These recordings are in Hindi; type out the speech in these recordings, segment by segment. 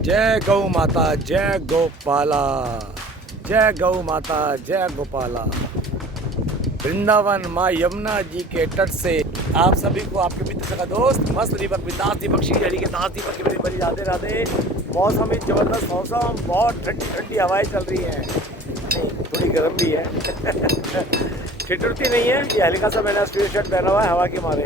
जय गौ माता, जय गोपाला, जय गौ माता, जय गोपाला। वृंदावन माँ यमुना जी के तट से आप सभी को आपके मित्र का दोस्त मस्त दीपक बिंदास दीपक श्री हरि के दास दीपक की बड़ी बड़ी राधे राधे। मौसम ही जबरदस्त मौसम, बहुत ठंडी ठंडी हवाएं चल रही हैं, नहीं थोड़ी गर्म भी है ठिठुरती नहीं है। ये हल्का सा मैंने स्वेट शर्ट पहना हुआ है हवा के मारे,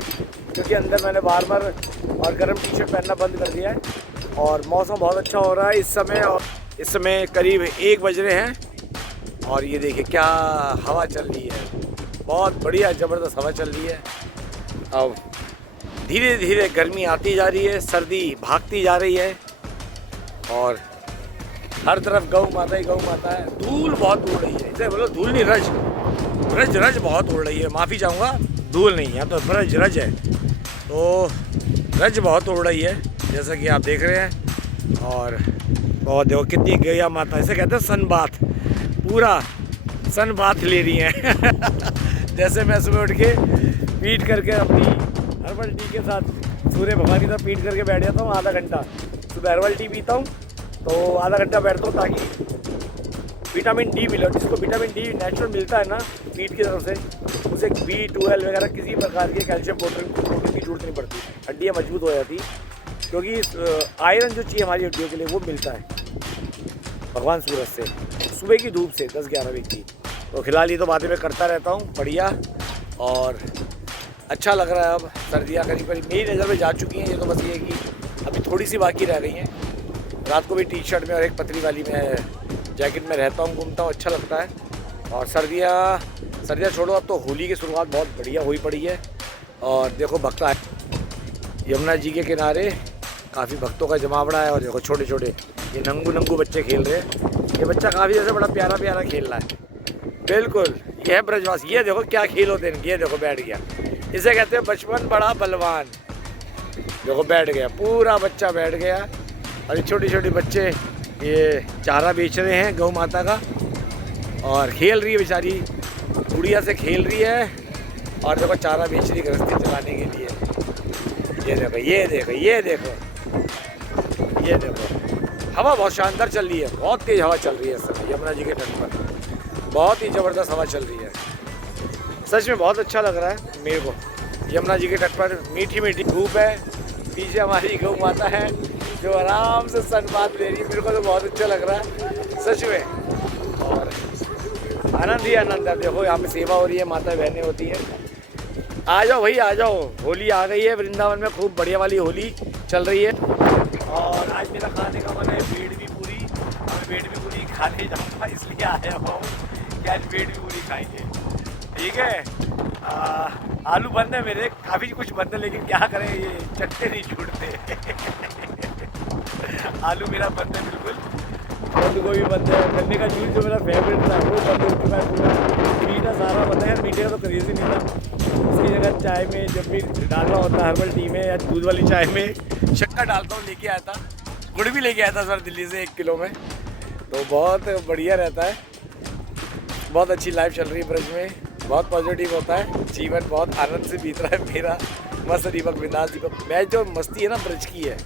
क्योंकि अंदर मैंने बार और गर्म टी शर्ट पहनना बंद कर दिया है। और मौसम बहुत अच्छा हो रहा है इस समय, और इस समय करीब 1 बज रहे हैं और ये देखिए क्या हवा चल रही है, बहुत बढ़िया ज़बरदस्त हवा चल रही है। अब धीरे धीरे गर्मी आती जा रही है, सर्दी भागती जा रही है और हर तरफ गौ माता ही गौ माता है। धूल बहुत उड़ रही है, इसे बोलो धूल नहीं रज रज रज बहुत उड़ रही है, माफ़ी चाहूँगा, धूल नहीं है तो रज रज है, तो रज बहुत उड़ रही है जैसा कि आप देख रहे हैं। और बहुत देखो कितनी गैया माता, इसे कहते हैं सन बाथ, पूरा सन बाथ ले रही हैं जैसे मैं सुबह उठ के पीट करके अपनी हर्बल टी के साथ सूर्य भगवान की तरफ पीट करके बैठ जाता हूँ आधा घंटा। सुबह हर्बल टी पीता हूँ तो आधा घंटा बैठता हूँ ताकि विटामिन डी मिले। जिसको विटामिन डी नेचुरल मिलता है ना पीट की तरफ से, उसे B12 वगैरह किसी प्रकार के कैल्शियम प्रोटीन की जरूरत नहीं पड़ती, हड्डियाँ मजबूत हो जाती, क्योंकि आयरन जो चाहिए हमारी हड्डियों के लिए वो मिलता है भगवान सूरज से, सुबह की धूप से 10-11 बजे की। तो फिलहाल ये तो बातें मैं करता रहता हूँ, बढ़िया और अच्छा लग रहा है। अब सर्दियाँ करीब करीब मेरी नज़र में जा चुकी हैं, ये तो बस ये कि अभी थोड़ी सी बाकी रह गई हैं। रात को भी टी शर्ट में और एक पतली वाली में जैकेट में रहता हूँ, घूमता हूँ, अच्छा लगता है। और सर्दियाँ छोड़ो, अब तो होली की शुरुआत बहुत बढ़िया हुई पड़ी है। और देखो भक्त आए यमुना जी के किनारे, काफ़ी भक्तों का जमावड़ा है। और देखो छोटे छोटे ये नंगू बच्चे खेल रहे हैं। ये बच्चा काफ़ी जैसे बड़ा प्यारा प्यारा खेल रहा है, बिल्कुल ये है ब्रजवासी। ये देखो क्या खेल होते हैं, ये देखो बैठ गया, इसे कहते हैं बचपन बड़ा बलवान। देखो बैठ गया, पूरा बच्चा बैठ गया। और ये छोटे छोटे बच्चे ये चारा बेच रहे हैं गौ माता का, और खेल रही है बेचारी, गुड़िया से खेल रही है। और देखो चारा बेच रही गृहस्थी चलाने के लिए। ये देखो ये देखो ये देखो ये देखो, हवा बहुत शानदार चल रही है, बहुत तेज़ हवा चल रही है इस समय यमुना जी के तट पर, बहुत ही ज़बरदस्त हवा चल रही है। सच में बहुत अच्छा लग रहा है मेरे को। यमुना जी के तट पर मीठी मीठी धूप है, पीछे हमारी गौ माता है जो आराम से सनबात ले रही है। मेरे को तो बहुत अच्छा लग रहा है सच में, और आनंद ही आनंद है। देखो यहाँ पे सेवा हो रही है, माता बहनें होती हैं। आ जाओ भाई आ जाओ, होली आ गई है वृंदावन में, खूब बढ़िया वाली होली चल रही है। और आज मेरा खाने का मन है पेट भी पूरी, और पेट भी पूरी खाने जाऊँगा, इसलिए आया हूँ कि आज पेट भी पूरी खाएंगे, ठीक है। आलू बंद है मेरे, काफ़ी कुछ बंद है, लेकिन क्या करें ये चट्टे नहीं छूटते आलू मेरा बंद है बिल्कुल, बंद गोभी बंद है, गन्ने का जूस जो मेरा फेवरेट था वो बंद हो चुका है पूरा, मीठा सारा बंद है। मीठे का तो क्रेज़ ही नहीं था, उसकी जगह चाय में जब भी डालना होता है हर्बल टी में या दूध वाली चाय में शक्कर डालता हूँ, लेके आया था, गुड़ भी लेके आया था सर दिल्ली से 1 किलो में, तो बहुत बढ़िया रहता है। बहुत अच्छी लाइफ चल रही है ब्रज में, बहुत पॉजिटिव होता है जीवन, बहुत आनंद से बीत रहा है मेरा। मस्त दीपक बिंदास दीपक। मैं जो मस्ती है ना ब्रज की है,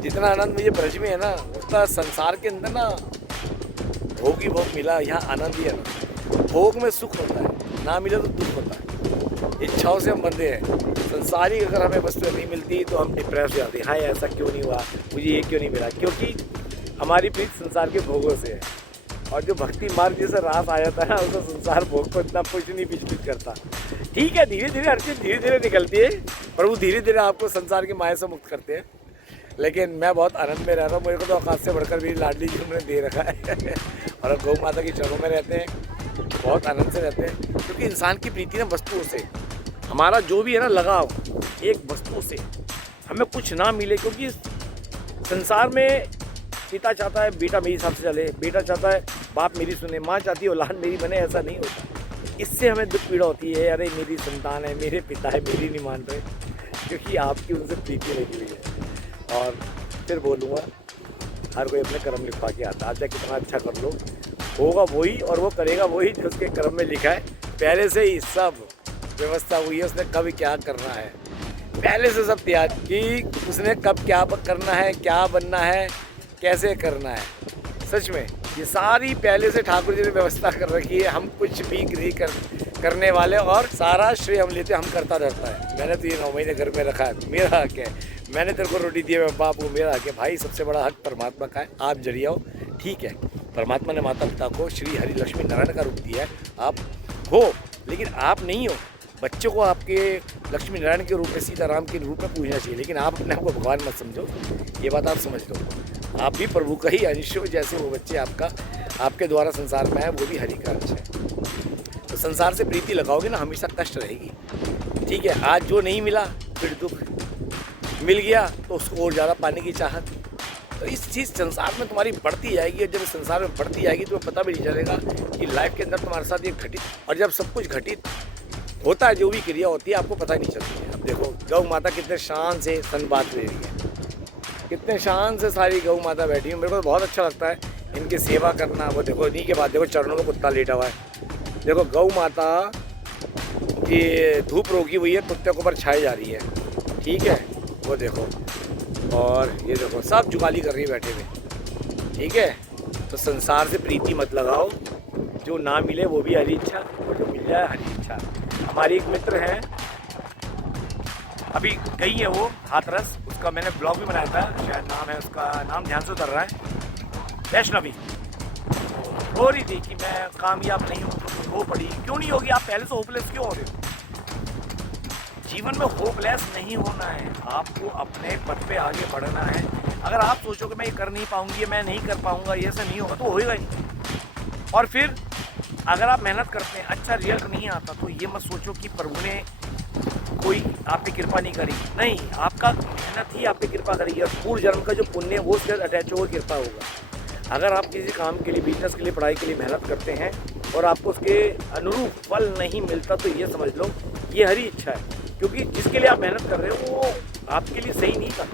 जितना आनंद मुझे ब्रज में है ना, उतना संसार के अंदर ना भोग ही भोग मिला, यहाँ आनंद ही आनंद। भोग में सुख होता है, ना मिले तो दुख होता है। इच्छाओं से हम बंधे हैं, संसारी अगर हमें वस्तुएं नहीं मिलती तो हम डिप्रेस हो जाते हैं, हाँ ऐसा क्यों नहीं हुआ, मुझे ये क्यों नहीं मिला, क्योंकि हमारी प्रीत संसार के भोगों से है। और जो भक्ति मार्ग जैसे रास आ जाता है ना, उसका संसार भोग को इतना कुछ नहीं विचलित करता। ठीक है, धीरे धीरे हर चीज़ धीरे धीरे निकलती है, प्रभु धीरे धीरे आपको संसार की माया से मुक्त करते हैं। लेकिन मैं बहुत आनंद में रह रहा हूँ, मेरे को तो औकात से बढ़कर मेरी लाडली जी उन्होंने दे रखा है और गौ माता की चरणों में रहते हैं, बहुत आनंद से रहते हैं। क्योंकि इंसान की प्रीति ना वस्तुओं से, हमारा जो भी है ना लगाव एक वस्तुओं से, हमें कुछ ना मिले, क्योंकि संसार में पिता चाहता है बेटा मेरे हिसाब से चले, बेटा चाहता है बाप मेरी सुने, माँ चाहती है औलाद मेरी बने, ऐसा नहीं होता। इससे हमें दुख पीड़ा होती है, अरे मेरी संतान है, मेरे पिता है, मेरी नहीं मान रहे, क्योंकि आपकी उनसे प्रीति लगी हुई है। और फिर बोलूँगा हर कोई अपने कर्म लिखवा के आता है, चाहे कितना अच्छा कर लो, होगा वही और वो करेगा वही जो उसके कर्म में लिखा है। पहले से ही सब व्यवस्था हुई है, उसने कभी क्या करना है, पहले से सब तैयार कि उसने कब क्या करना है, क्या बनना है, कैसे करना है। सच में ये सारी पहले से ठाकुर जी ने व्यवस्था कर रखी है, हम कुछ भी नहीं करने वाले और सारा श्रेय हम लेते, हम करता रहता है। मैंने तो ये 9 महीने घर में रखा है, मेरा हक है, मैंने तेरे को रोटी दी है, मैं बाप हूँ, मेरा हक है। भाई सबसे बड़ा हक परमात्मा का है, आप जरिया हो, ठीक है। परमात्मा ने माता पिता को श्री हरि लक्ष्मी नारायण का रूप दिया है, आप हो, लेकिन आप नहीं हो। बच्चों को आपके लक्ष्मी नारायण के रूप में, सीताराम के रूप में पूजना चाहिए, लेकिन आप अपने आप को भगवान मत समझो, ये बात आप समझ लो। आप भी प्रभु का ही अंश हो, जैसे वो बच्चे आपके द्वारा संसार में है, वो भी हरि का अंश है। तो संसार से प्रीति लगाओगे ना, हमेशा कष्ट रहेगी, ठीक है। आज जो नहीं मिला फिर दुख, मिल गया तो उसको और ज़्यादा पाने की चाहत। तो इस चीज़ संसार में तुम्हारी बढ़ती जाएगी, और जब इस संसार में बढ़ती जाएगी तो पता भी नहीं चलेगा कि लाइफ के अंदर तुम्हारे साथ ये घटित, और जब सब कुछ घटित होता है, जो भी क्रिया होती है, आपको पता ही नहीं चलती है। अब देखो गौ माता कितने शान से स्तनपान ले रही है, कितने शान से सारी गौ माता बैठी है। मेरे को तो बहुत अच्छा लगता है इनकी सेवा करना। वो देखो इन्हीं के बाद देखो चरणों में कुत्ता लेटा हुआ है। देखो गौ माता की धूप रोकी हुई है, कुत्ते के ऊपर छाई जा रही है, ठीक है। वो देखो, और ये देखो सब जुगाली कर रही है बैठे हुए, ठीक है। तो संसार से प्रीति मत लगाओ, जो ना मिले वो भी हरी इच्छा, और जो मिल जाए हरी इच्छा। हमारी एक मित्र हैं, अभी गई है वो हाथरस, उसका मैंने ब्लॉग भी बनाया था, शायद नाम है उसका, नाम ध्यान से उतर रहा है, वैष्णवी। हो रही थी कि मैं कामयाब नहीं हूँ, तो वो पड़ी। क्यों नहीं होगी? आप पहले से होपलेस क्यों हो रहे हो? जीवन में होपलेस नहीं होना है, आपको अपने पथ पे आगे बढ़ना है। अगर आप सोचोगे मैं ये कर नहीं पाऊंगी, मैं नहीं कर पाऊंगा, ये सब नहीं होगा, तो होएगा ही नहीं। और फिर अगर आप मेहनत करते हैं, अच्छा रिजल्ट नहीं आता, तो ये मत सोचो कि प्रभु ने कोई आप पे कृपा नहीं करी। नहीं, आपका मेहनत ही आप पे कृपा करेगी, और पूर्व जन्म का जो पुण्य है वो उसके साथ अटैच होगा, कृपा होगा। अगर आप किसी काम के लिए, बिजनेस के लिए, पढ़ाई के लिए मेहनत करते हैं और आपको उसके अनुरूप फल नहीं मिलता, तो ये समझ लो ये हरी इच्छा है, क्योंकि जिसके लिए आप मेहनत कर रहे हो वो आपके लिए सही नहीं था।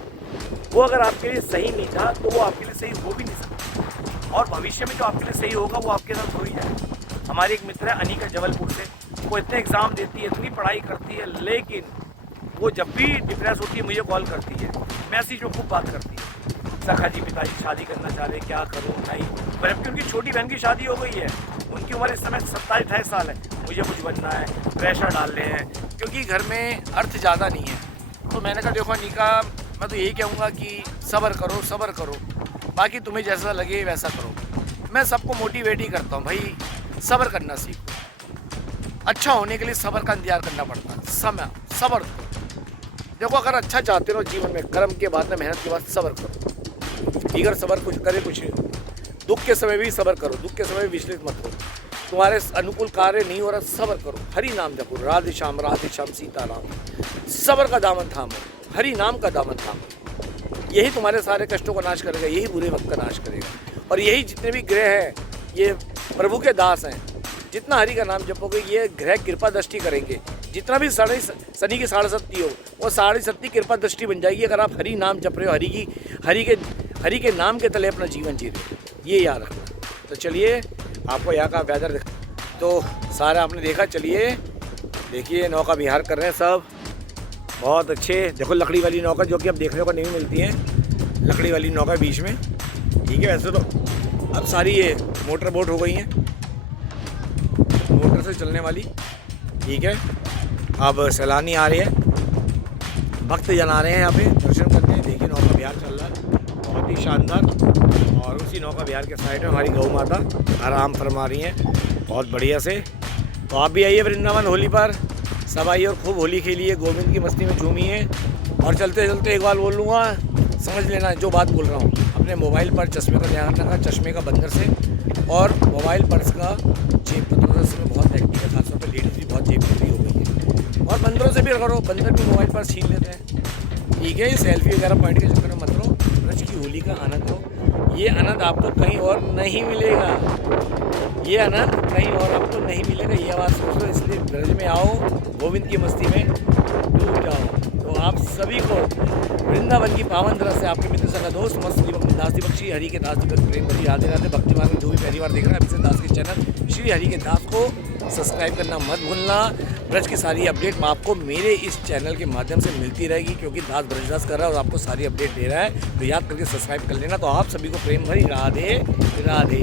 वो अगर आपके लिए सही नहीं था तो वो आपके लिए सही हो भी नहीं सकता, और भविष्य में जो आपके लिए सही होगा वो आपके साथ हो ही जाएगा। हमारी एक मित्र है अनिका जबलपुर से, वो इतने एग्ज़ाम देती है, इतनी पढ़ाई करती है, लेकिन वो जब भी डिप्रेस होती है मुझे कॉल करती है, मैसेज में खूब बात करती है, सखा जी पिताजी शादी करना चाह रहे, क्या करूँ नहीं। जबकि उनकी छोटी बहन की शादी हो गई है, उनकी उम्र इस समय 27-28 साल है। मुझे कुछ बनना है, प्रेशर डाल रहे हैं, क्योंकि घर में अर्थ ज़्यादा नहीं है। तो मैंने कहा देखो अनिका, मैं तो यही कहूँगा कि सब्र करो, सब्र करो, बाकी तुम्हें जैसा लगे वैसा करो। मैं सबको मोटिवेट ही करता हूँ, भाई सब्र करना सीखो। अच्छा होने के लिए सब्र का इंतजार करना पड़ता है, समय सब्र। देखो अगर अच्छा चाहते हो जीवन में, कर्म के बाद में, मेहनत के बाद सब्र करो। अगर सब्र कुछ करे कुछ नहीं, दुख के समय भी सब्र करो, दुख के समय भी विचलित मत हो। तुम्हारे अनुकूल कार्य नहीं हो रहा, सब्र करो, हरि नाम जपो, राधे श्याम सीताराम। सब्र का दामन थामो, हरि नाम का दामन थामो, यही तुम्हारे सारे कष्टों को नाश करेगा, यही बुरे वक्त का नाश करेगा। और यही जितने भी ग्रह हैं ये प्रभु के दास हैं, जितना हरि का नाम जपोगे ये ग्रह कृपा दृष्टि करेंगे। जितना भी शनि की 7.5 हो, वो 7.5 कृपा दृष्टि बन जाएगी, अगर आप हरि नाम जप रहे हो, हरि के नाम के तले अपना जीवन जी रहे हो, ये याद रखना। तो चलिए आपको यहाँ का वेदर तो सारा आपने देखा। चलिए देखिए नौका विहार कर रहे हैं सब, बहुत अच्छे। देखो लकड़ी वाली नौका जो कि अब देखने को नहीं मिलती है, लकड़ी वाली नौका बीच में, ठीक है। वैसे तो अब सारी ये मोटर बोट हो गई हैं, मोटर से चलने वाली, ठीक है। अब सैलानी आ रहे हैं, भक्त जन आ रहे हैं यहाँ पे दर्शन करते हैं। देखिए नौका विहार चल रहा है, बहुत ही शानदार। और उसी नौका विहार के साइड में हमारी गौ माता आराम फरमा रही हैं बहुत बढ़िया से। तो आप भी आइए वृंदावन होली पर, सब आइए और खूब होली खेलिए, गोविंद की मस्ती में झूमिए। और चलते चलते एक बार बोल लूँगा, समझ लेना जो बात बोल रहा हूँ। अपने मोबाइल पर चश्मे का ध्यान रखना, चश्मे का बंदर से, और मोबाइल पर्स का जेब पकड़ने से बहुत एक्टिव है, खासतौर पर लेडीज़ भी बहुत जेब फ्री हो गई है। और बंदरों से भी करो, बंदर भी मोबाइल पर छीन लेते हैं, ठीक है। सेल्फी वगैरह पॉइंट के चक्कर में मत लो, ब्रज की होली का आनंद लो। ये आनंद आपको कहीं और नहीं मिलेगा, ये आनंद कहीं और आपको नहीं मिलेगा, ये आवाज़ सोच लो। इसलिए ब्रज में आओ, गोविंद की मस्ती में डूब जाओ। तो आप सभी को वृंदावन की पावन तरह से आपके मित्र सका दोस्त मस्त दास बख्शी हरि के दास दीपक प्रेम भरी राधे राधे। भक्ति मार्ग में जो भी पहली बार देख रहे हैं अभिषेक दास के चैनल श्री हरि के दास को सब्सक्राइब करना मत भूलना। ब्रज की सारी अपडेट आपको मेरे इस चैनल के माध्यम से मिलती रहेगी, क्योंकि दास ब्रजदास कर रहा है और आपको सारी अपडेट दे रहा है। तो याद करके सब्सक्राइब कर लेना। तो आप सभी को प्रेम भरी राधे राधे।